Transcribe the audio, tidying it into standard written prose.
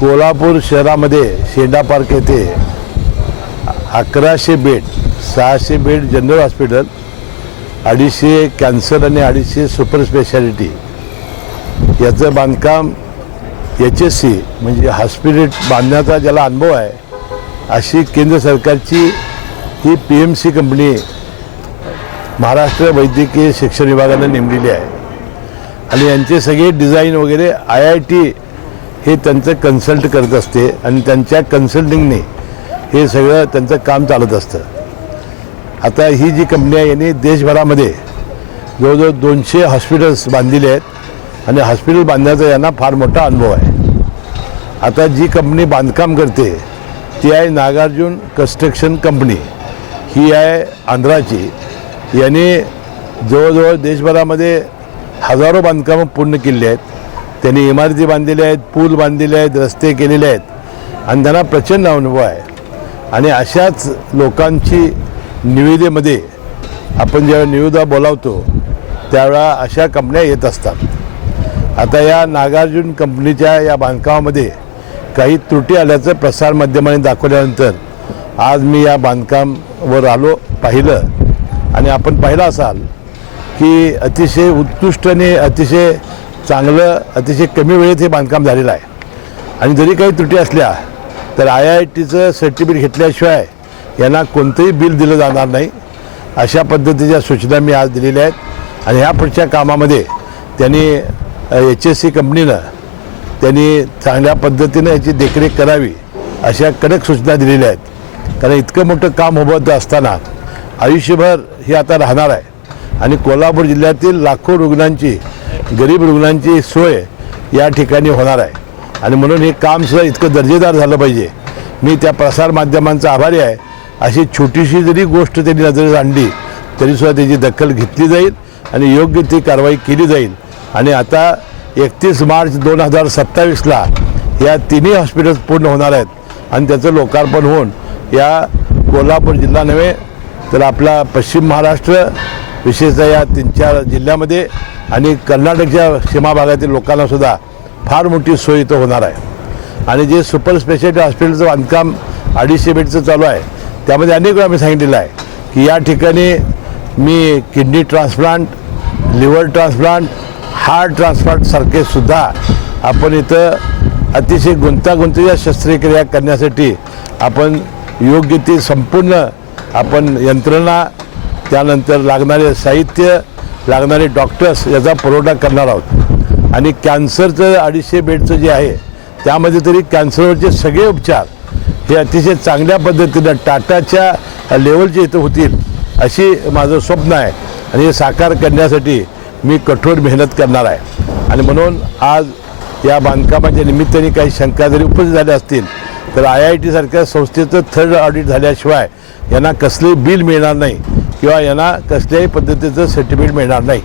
कोल्हापूर शहरामध्ये शेंडा पार्क येथे 1100 bed 600 bed general hospital 250 cancer आणि 250 सुपर स्पेशालिटी याचं बांधकाम HSC म्हणजे हॉस्पिटल बांधण्याचा ज्याला अनुभव आहे अशी केंद्र सरकारची ही PMC कंपनी महाराष्ट्र वैद्यकीय शिक्षण विभागाने नेमलेली आहे आणि यांचे सगळे डिझाईन वगैरे IIT हे त्यांचं कन्सल्ट करत असते आणि त्यांच्या कन्सल्टिंगने हे सगळं त्यांचं काम चालत असतं। आता ही जी कंपनी आहे यांनी देशभरामध्ये जवळजवळ 200 हॉस्पिटल्स बांधलेले आहेत आणि हॉस्पिटल बांधण्याचा यांना फार मोठा अनुभव आहे। आता जी कंपनी बांधकाम करते ती आहे नागार्जुन कन्स्ट्रक्शन कंपनी, ही आहे आंध्राची। यांनी जवळजवळ देशभरामध्ये हजारो बांधकामं पूर्ण केली आहेत। त्यांनी इमारती बांधलेल्या आहेत, पूल बांधलेले आहेत, रस्ते केलेले आहेत आणि त्यांना प्रचंड अनुभव आहे। आणि अशाच लोकांची निविदेमध्ये आपण जेव्हा निविदा बोलावतो त्यावेळा अशा कंपन्या येत असतात। आता या नागार्जुन कंपनीच्या या बांधकामामध्ये काही त्रुटी आल्याचं प्रसारमाध्यमांनी दाखवल्यानंतर आज मी या बांधकामावर आलो, पाहिलं आणि आपण पाहिलं असाल की अतिशय उत्कृष्ट आणि अतिशय चांगलं अतिशय कमी वेळेत हे बांधकाम झालेलं आहे। आणि जरी काही त्रुटी असल्या तर IITचं सर्टिफिकेट घेतल्याशिवाय यांना कोणतंही बिल दिलं जाणार नाही, अशा पद्धतीच्या सूचना मी आज दिलेल्या आहेत। आणि ह्या पुढच्या कामामध्ये त्यांनी HSC कंपनीनं त्यांनी चांगल्या पद्धतीनं याची देखरेख करावी अशा कडक सूचना दिलेल्या आहेत। कारण इतकं मोठं काम उभं असताना आयुष्यभर हे आता राहणार आहे आणि कोल्हापूर जिल्ह्यातील लाखो रुग्णांची, गरीब रुग्णांची सोय या ठिकाणी होणार आहे आणि म्हणून हे कामसुद्धा इतकं दर्जेदार झालं पाहिजे। मी त्या प्रसारमाध्यमांचा आभारी आहे। अशी छोटीशी जरी गोष्ट त्यांनी नजरेस आणली तरीसुद्धा त्याची दखल घेतली जाईल आणि योग्य ती कारवाई केली जाईल। आणि आता 31 मार्च 2027ला या तिन्ही हॉस्पिटल्स पूर्ण होणार आहेत आणि त्याचं लोकार्पण होऊन या कोल्हापूर जिल्हा नव्हे तर आपला पश्चिम महाराष्ट्र विशेषतः या 3-4 जिल्ह्यामध्ये आणि कर्नाटकच्या सीमा भागातील लोकांनासुद्धा फार मोठी सोय इथं होणार आहे। आणि जे सुपर स्पेशालिटी हॉस्पिटलचं बांधकाम 250 बेडचं चालू आहे त्यामध्ये अनेक वेळा मी सांगितलेलं आहे की या ठिकाणी मी kidney transplant, liver transplant, heart ट्रान्सप्लांटसारखे सुद्धा आपण इथं अतिशय गुंतागुंतीच्या शस्त्रक्रिया करण्यासाठी आपण योग्य ती संपूर्ण आपण यंत्रणा, त्यानंतर लागणारे साहित्य, लागणारे डॉक्टर्स याचा पुरवठा करणार आहोत। आणि कॅन्सरचं 250 बेडचं जे आहे त्यामध्ये तरी कॅन्सरवरचे सगळे उपचार हे अतिशय चांगल्या पद्धतीनं टाटाच्या लेवलचे इथं होतील अशी माझं स्वप्न आहे आणि हे साकार करण्यासाठी मी कठोर मेहनत करणार आहे। आणि म्हणून आज या बांधकामाच्या निमित्ताने काही शंका जरी उपस्थित झाल्या असतील तर IIT सारख्या संस्थेचं थर्ड ऑडिट झाल्याशिवाय यांना कसलेही बिल मिळणार नाही किंवा यांना कसल्याही पद्धतीचं सर्टिफिकेट मिळणार नाही।